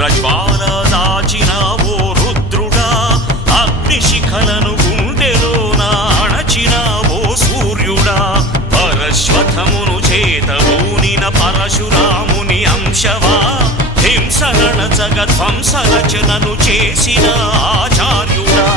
వజ్రజ్వాల దాచిన ఓ రుద్రుడా అగ్నిశిఖలను గుండెలో అణచిన ఓ సూర్యుడా. పరశ్వథమును చేతవూనిన పరశురాముని అంశవా హింసరణ జగ ధ్వంసరచనను చేసిన ఆచార్యుడా.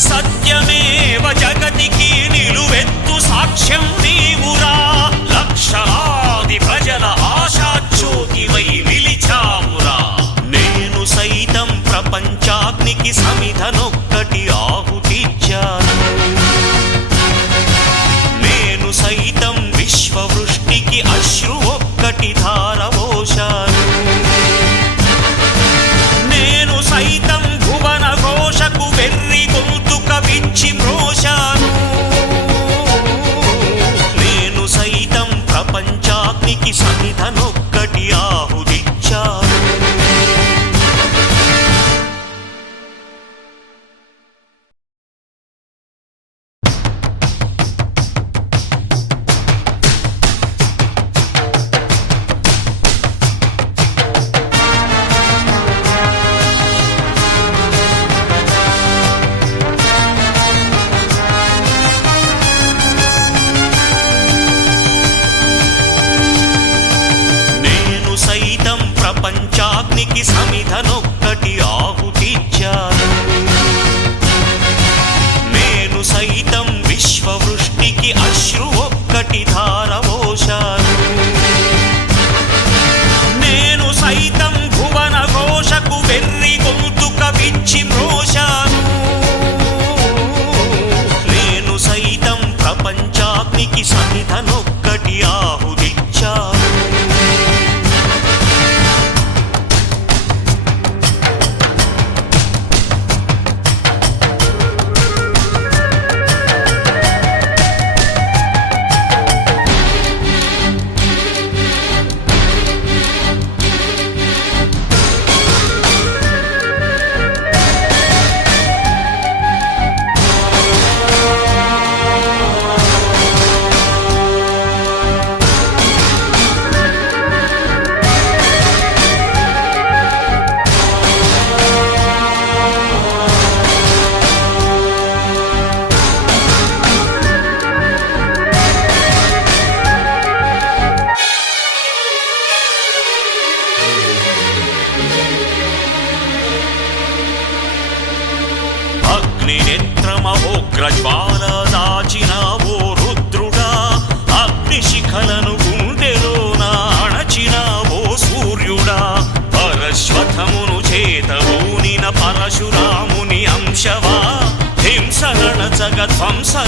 సత్యమేవ జగతికి నిలువెత్తు సాక్ష్యం నీవురా. లక్షలాది ప్రజల ఆశాజ్యోతివై నిలిచావురా. నేను సైతం ప్రపంచాగ్నికి సమిధను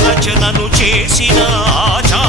రచన చేసిన ఆచార